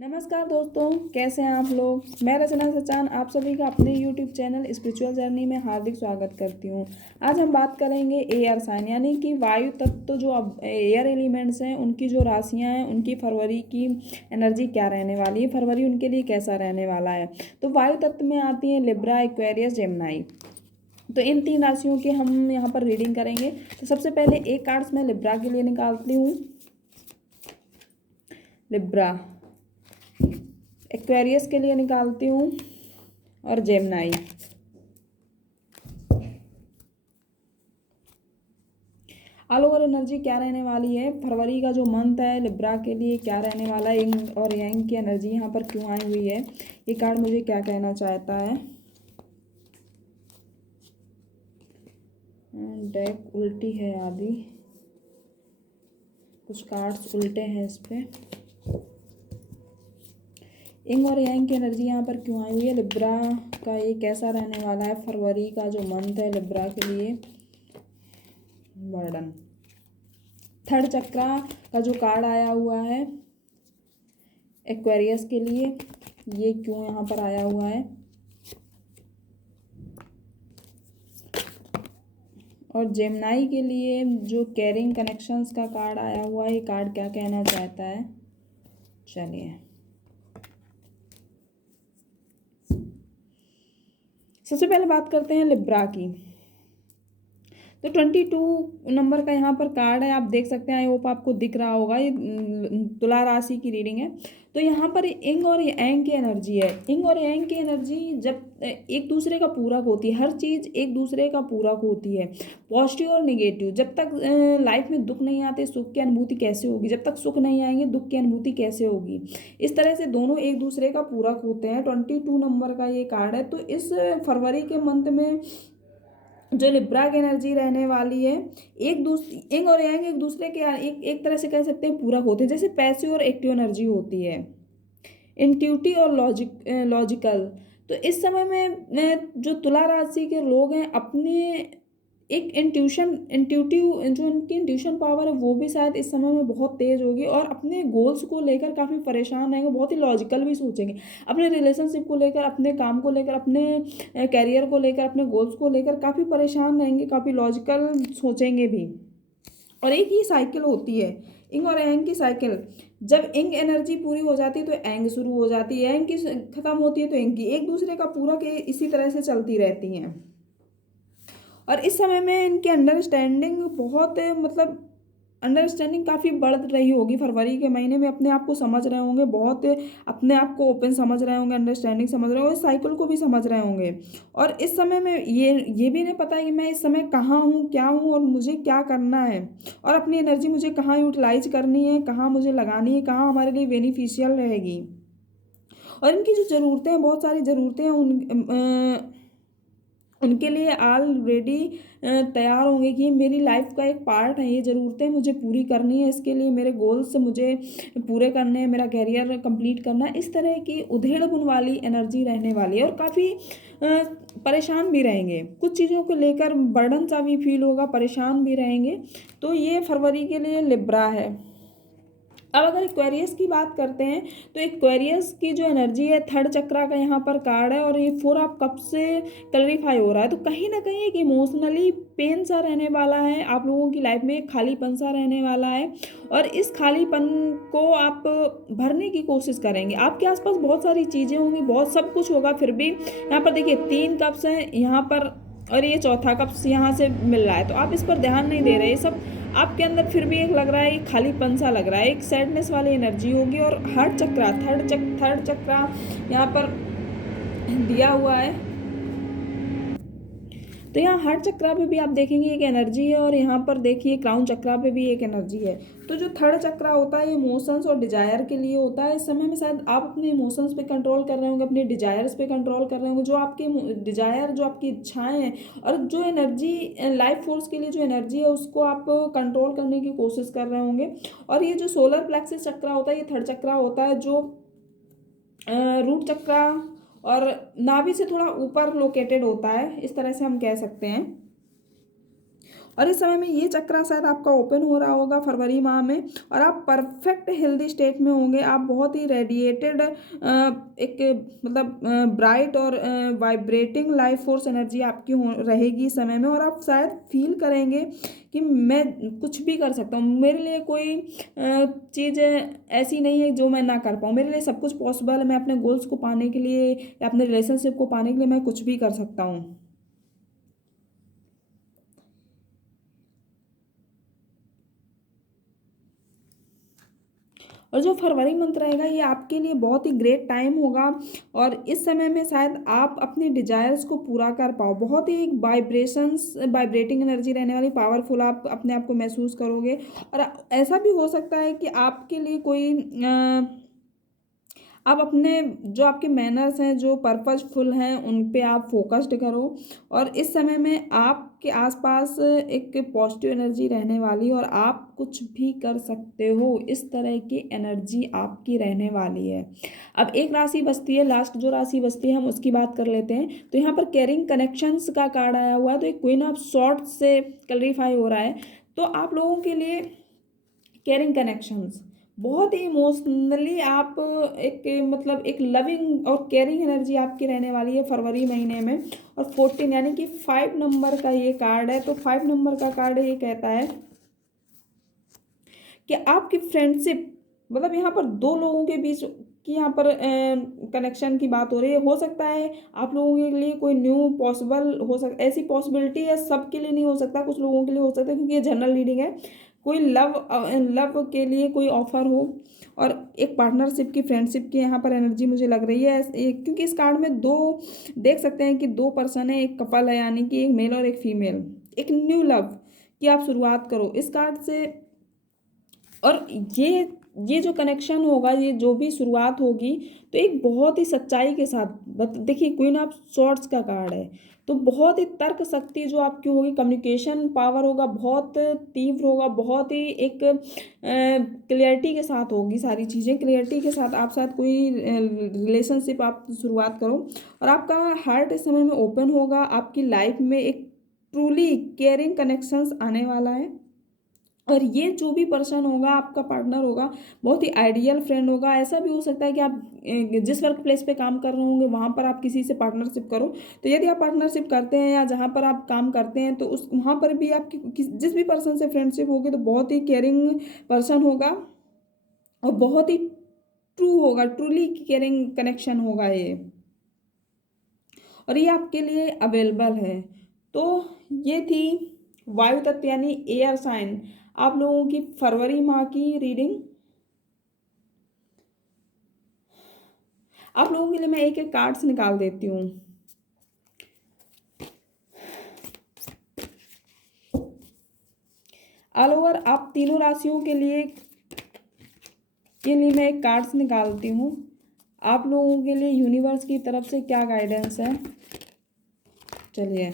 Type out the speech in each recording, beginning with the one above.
नमस्कार दोस्तों, कैसे हैं आप लोग। मैं रचना सचान आप सभी का अपने यूट्यूब चैनल स्पिरिचुअल जर्नी में हार्दिक स्वागत करती हूं। आज हम बात करेंगे एयर साइन यानी कि वायु तत्व जो अब एयर एलिमेंट्स हैं उनकी जो राशियां हैं उनकी फरवरी की एनर्जी क्या रहने वाली है, फरवरी उनके लिए कैसा रहने वाला है। तो वायु तत्व में आती हैं लिब्रा, एक्वेरियस, जेमिनी। तो इन तीन राशियों की हम यहाँ पर रीडिंग करेंगे। तो सबसे पहले एक कार्ड्स मैं लिब्रा के लिए निकालती हूँ। लिब्रा, एक्वेरियस के लिए निकालती हूँ और जेमिनी। ऑल ओवर एनर्जी क्या रहने वाली है, फरवरी का जो मंथ है लिब्रा के लिए क्या रहने वाला है, यंग और यांग की एनर्जी यहाँ पर क्यों आई हुई है, ये कार्ड मुझे क्या कहना चाहता है। डेक उल्टी है आदि, कुछ कार्ड्स उल्टे हैं इस पे। इंग और यांग की एनर्जी यहाँ पर क्यों आई हुई है, लिब्रा का ये कैसा रहने वाला है, फरवरी का जो मंथ है लिब्रा के लिए। बर्डन, थर्ड चक्रा का जो कार्ड आया हुआ है एक्वेरियस के लिए, ये क्यों यहाँ पर आया हुआ है। और जेमिनी के लिए जो कैरिंग कनेक्शंस का कार्ड आया हुआ है, ये कार्ड क्या कहना चाहता है। चलिए सबसे पहले बात करते हैं लिब्रा की। तो 22 नंबर का यहाँ पर कार्ड है, आप देख सकते हैं। आई होप आपको दिख रहा होगा, ये तुला राशि की रीडिंग है। तो यहाँ पर इंग और यांग की एनर्जी है। इंग और यांग की एनर्जी जब एक दूसरे का पूरक होती है, हर चीज़ एक दूसरे का पूरक होती है, पॉजिटिव और निगेटिव। जब तक लाइफ में दुख नहीं आते सुख की अनुभूति कैसे होगी, जब तक सुख नहीं आएंगे दुख की अनुभूति कैसे होगी। इस तरह से दोनों एक दूसरे का पूरक होते हैं। 22 नंबर का ये कार्ड है। तो इस फरवरी के मंथ में जो लिब्रा की एनर्जी रहने वाली है, एक दूसरे इंग और यांग एक दूसरे के एक तरह से कह सकते हैं पूरक होते हैं। जैसे पैसिव और एक्टिव एनर्जी होती है, इंट्यूटिव और लॉजिकल। तो इस समय में जो तुला राशि के लोग हैं अपने एक इंट्यूटिव जो उनकी इंट्यूशन पावर है वो भी शायद इस समय में बहुत तेज होगी और अपने गोल्स को लेकर काफ़ी परेशान रहेंगे, बहुत ही लॉजिकल भी सोचेंगे। अपने रिलेशनशिप को लेकर, अपने काम को लेकर, अपने कैरियर को लेकर, अपने गोल्स को लेकर काफ़ी परेशान रहेंगे, काफ़ी लॉजिकल सोचेंगे भी। और एक ही साइकिल होती है इंग और यांग की साइकिल। जब इंग एनर्जी पूरी हो जाती है तो यांग शुरू हो जाती है, यांग की खत्म होती है तो इंग की, एक दूसरे का पूरक इसी तरह से चलती रहती हैं। और इस समय में इनकी अंडरस्टैंडिंग बहुत मतलब अंडरस्टैंडिंग काफ़ी बढ़ रही होगी। फरवरी के महीने में अपने आप को समझ रहे होंगे, बहुत अपने आप को ओपन समझ रहे होंगे, अंडरस्टैंडिंग समझ रहे होंगे, साइकिल को भी समझ रहे होंगे। और इस समय में ये भी नहीं पता है कि मैं इस समय कहाँ हूँ, क्या हूँ और मुझे क्या करना है, और अपनी एनर्जी मुझे कहाँ यूटिलाइज करनी है, कहाँ मुझे लगानी है, कहाँ हमारे लिए बेनिफिशियल रहेगी। और इनकी जो ज़रूरतें हैं, बहुत सारी ज़रूरतें हैं, उनके लिए ऑलरेडी तैयार होंगे कि मेरी लाइफ का एक पार्ट है, ये ज़रूरतें मुझे पूरी करनी है, इसके लिए मेरे गोल्स मुझे पूरे करने हैं, मेरा कैरियर कंप्लीट करना है। इस तरह की उधेड़ बुन वाली एनर्जी रहने वाली है और काफ़ी परेशान भी रहेंगे, कुछ चीज़ों को लेकर बर्डन सा भी फील होगा, परेशान भी रहेंगे। तो ये फरवरी के लिए लिब्रा है। अब अगर एक्वेरियस की बात करते हैं तो एक्वेरियस की जो एनर्जी है, थर्ड चक्रा का यहाँ पर कार्ड है और ये 4 ऑफ कप से क्लैरिफाई हो रहा है। तो कहीं ना कहीं एक इमोशनली पेन सा रहने वाला है, आप लोगों की लाइफ में एक खालीपन सा रहने वाला है और इस खालीपन को आप भरने की कोशिश करेंगे। आपके आसपास बहुत सारी चीज़ें होंगी, बहुत सब कुछ होगा, फिर भी यहाँ पर देखिए 3 कप्स हैं यहाँ पर और ये चौथा कप्स यहाँ से मिल रहा है। तो आप इस पर ध्यान नहीं दे रहे, ये सब आपके अंदर फिर भी एक लग रहा है, एक खालीपन सा लग रहा है, एक सैडनेस वाली एनर्जी होगी। और हर चक्रा थर्ड चक्रा यहाँ पर दिया हुआ है। तो यहाँ हार्ट चक्रा पे भी आप देखेंगे एक एनर्जी है और यहाँ पर देखिए क्राउन चक्रा पे भी एक एनर्जी है। तो जो थर्ड चक्रा होता है इमोशंस और डिजायर के लिए होता है। इस समय में शायद आप अपने इमोशंस पे कंट्रोल कर रहे होंगे, अपने डिजायर्स पे कंट्रोल कर रहे होंगे। जो आपके डिजायर, जो आपकी इच्छाएं हैं और जो एनर्जी लाइफ फोर्स के लिए जो एनर्जी है उसको आप कंट्रोल करने की कोशिश कर रहे होंगे। और ये जो सोलर प्लेक्सिस चक्रा होता है ये थर्ड चक्रा होता है, जो रूट चक्रा और नाभि से थोड़ा ऊपर लोकेटेड होता है, इस तरह से हम कह सकते हैं। और इस समय में ये चक्रा शायद आपका ओपन हो रहा होगा फरवरी माह में, और आप परफेक्ट हेल्दी स्टेट में होंगे। आप बहुत ही रेडिएटेड एक मतलब ब्राइट और वाइब्रेटिंग लाइफ फोर्स एनर्जी आपकी हो रहेगी इस समय में, और आप शायद फील करेंगे कि मैं कुछ भी कर सकता हूँ, मेरे लिए कोई चीज़ ऐसी नहीं है जो मैं ना कर पाऊँ, मेरे लिए सब कुछ पॉसिबल है, मैं अपने गोल्स को पाने के लिए या अपने रिलेशनशिप को पाने के लिए मैं कुछ भी कर सकता हूँ। और जो फरवरी मंथ रहेगा ये आपके लिए बहुत ही ग्रेट टाइम होगा, और इस समय में शायद आप अपनी डिजायर्स को पूरा कर पाओ। बहुत ही एक वाइब्रेटिंग एनर्जी रहने वाली, पावरफुल आप अपने आप को महसूस करोगे। और ऐसा भी हो सकता है कि आपके लिए कोई आप अपने जो आपके मैनर्स हैं, जो पर्पजफुल हैं, उन पे आप फोकस्ड करो। और इस समय में आपके आसपास एक पॉजिटिव एनर्जी रहने वाली, और आप कुछ भी कर सकते हो, इस तरह की एनर्जी आपकी रहने वाली है। अब एक राशि बचती है, लास्ट जो राशि बचती है हम उसकी बात कर लेते हैं। तो यहाँ पर कैरिंग कनेक्शंस का कार्ड आया हुआ है, तो एक क्वीन ऑफ सॉर्ड्स से क्लैरिफाई हो रहा है। तो आप लोगों के लिए केयरिंग कनेक्शंस, बहुत ही इमोशनली आप एक मतलब एक लविंग और केयरिंग एनर्जी आपकी रहने वाली है फरवरी महीने में। और 14 यानी कि 5 नंबर का ये कार्ड है। तो 5 नंबर का कार्ड ये कहता है कि आपकी फ्रेंडशिप, मतलब यहाँ पर दो लोगों के बीच की यहाँ पर कनेक्शन की बात हो रही है। हो सकता है आप लोगों के लिए कोई न्यू पॉसिबल हो सकता, ऐसी पॉसिबिलिटी है, सबके लिए नहीं हो सकता, कुछ लोगों के लिए हो सकता है, क्योंकि ये जनरल रीडिंग है। कोई लव के लिए कोई ऑफर हो, और एक पार्टनरशिप की, फ्रेंडशिप की यहाँ पर एनर्जी मुझे लग रही है। क्योंकि इस कार्ड में दो देख सकते हैं कि दो पर्सन है, एक कपल है, यानी कि एक मेल और एक फीमेल। एक न्यू लव की आप शुरुआत करो इस कार्ड से। और ये जो कनेक्शन होगा, ये जो भी शुरुआत होगी, तो एक बहुत ही सच्चाई के साथ, देखिए क्वीन ऑफ सॉर्ड्स का कार्ड है, तो बहुत ही तर्क शक्ति जो आपकी होगी, कम्युनिकेशन पावर होगा, बहुत तीव्र होगा, बहुत ही एक क्लियरिटी के साथ होगी सारी चीज़ें, क्लियरिटी के साथ आप साथ कोई रिलेशनशिप आप शुरुआत करो। और आपका हार्ट इस समय में ओपन होगा, आपकी लाइफ में एक ट्रूली केयरिंग कनेक्शंस आने वाला है। और ये जो भी पर्सन होगा, आपका पार्टनर होगा, बहुत ही आइडियल फ्रेंड होगा। ऐसा भी हो सकता है कि आप जिस वर्क प्लेस पे काम कर रहे होंगे वहाँ पर आप किसी से पार्टनरशिप करो। तो यदि आप पार्टनरशिप करते हैं या जहाँ पर आप काम करते हैं, तो उस वहाँ पर भी आपकी जिस भी पर्सन से फ्रेंडशिप होगी, तो बहुत ही केयरिंग पर्सन होगा, और बहुत ही ट्रू होगा, ट्रूली केयरिंग कनेक्शन होगा ये, और ये आपके लिए अवेलेबल है। तो ये थी वायु तत्व यानी एयर साइन, आप लोगों की फरवरी माह की रीडिंग। आप लोगों के लिए मैं एक एक कार्ड्स निकाल देती हूँ। ऑल ओवर आप तीनों राशियों के लिए मैं एक कार्ड्स निकालती हूँ। आप लोगों के लिए यूनिवर्स की तरफ से क्या गाइडेंस है, चलिए।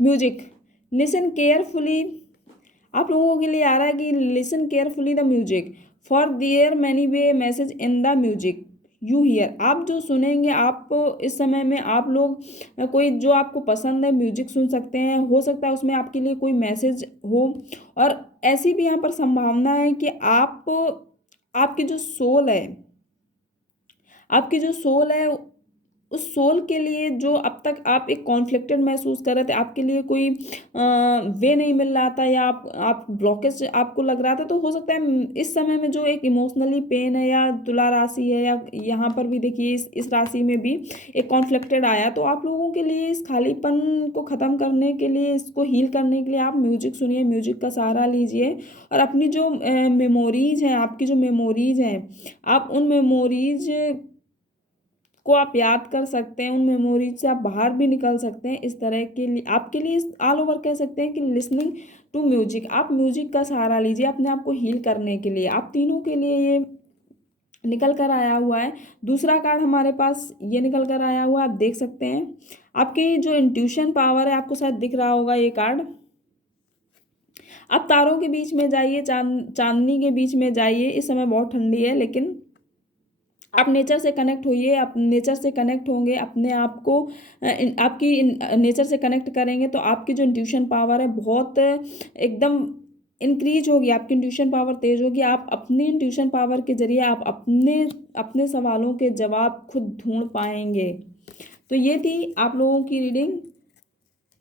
म्यूजिक, लिसन केयरफुली, आप लोगों के लिए आ रहा है कि listen carefully the music, for their many way message in the music you here. आप जो सुनेंगे, आप इस समय में आप लोग कोई जो आपको पसंद है म्यूजिक सुन सकते हैं। हो सकता है उसमें आपके लिए कोई मैसेज हो। और ऐसी भी यहाँ पर संभावना है कि आपकी जो सोल है, आपकी जो सोल है, उस सोल के लिए जो अब तक आप एक कॉन्फ्लिक्टेड महसूस कर रहे थे, आपके लिए कोई वे नहीं मिल रहा था, या आप ब्लॉकेज आपको लग रहा था, तो हो सकता है इस समय में जो एक इमोशनली पेन है, या तुला राशि है, या यहाँ पर भी देखिए इस राशि में भी एक कॉन्फ्लिक्टेड आया, तो आप लोगों के लिए इस खालीपन को ख़त्म करने के लिए, इसको हील करने के लिए आप म्यूजिक सुनिए, म्यूजिक का सहारा लीजिए। और अपनी जो मेमोरीज हैं, आपकी जो मेमोरीज हैं, आप उन मेमोरीज को आप याद कर सकते हैं, उन मेमोरीज से आप बाहर भी निकल सकते हैं। इस तरह के लिए आपके लिए ऑल ओवर कह सकते हैं कि लिसनिंग टू म्यूजिक, आप म्यूजिक का सहारा लीजिए अपने आप को हील करने के लिए। आप तीनों के लिए ये निकल कर आया हुआ है। दूसरा कार्ड हमारे पास ये निकल कर आया हुआ है, आप देख सकते हैं। आपकी जो इंट्यूशन पावर है, आपको शायद दिख रहा होगा ये कार्ड। आप तारों के बीच में जाइए, चांदनी के बीच में जाइए। इस समय बहुत ठंडी है, लेकिन आप नेचर से कनेक्ट होइए, आप नेचर से कनेक्ट होंगे, अपने आप को आपकी नेचर से कनेक्ट करेंगे तो आपकी जो इंट्यूशन पावर है बहुत एकदम इंक्रीज होगी, आपकी इंट्यूशन पावर तेज होगी। आप अपनी इंट्यूशन पावर के जरिए आप अपने अपने सवालों के जवाब खुद ढूंढ पाएंगे। तो ये थी आप लोगों की रीडिंग।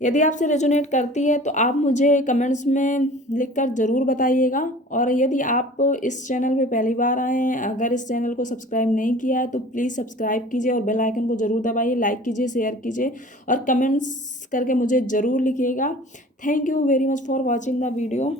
यदि आपसे रेजोनेट करती है तो आप मुझे कमेंट्स में लिखकर ज़रूर बताइएगा। और यदि आप इस चैनल पे पहली बार आए हैं, अगर इस चैनल को सब्सक्राइब नहीं किया है तो प्लीज़ सब्सक्राइब कीजिए और बेल आइकन को ज़रूर दबाइए, लाइक कीजिए, शेयर कीजिए और कमेंट्स करके मुझे ज़रूर लिखिएगा। Thank you very much for watching the video.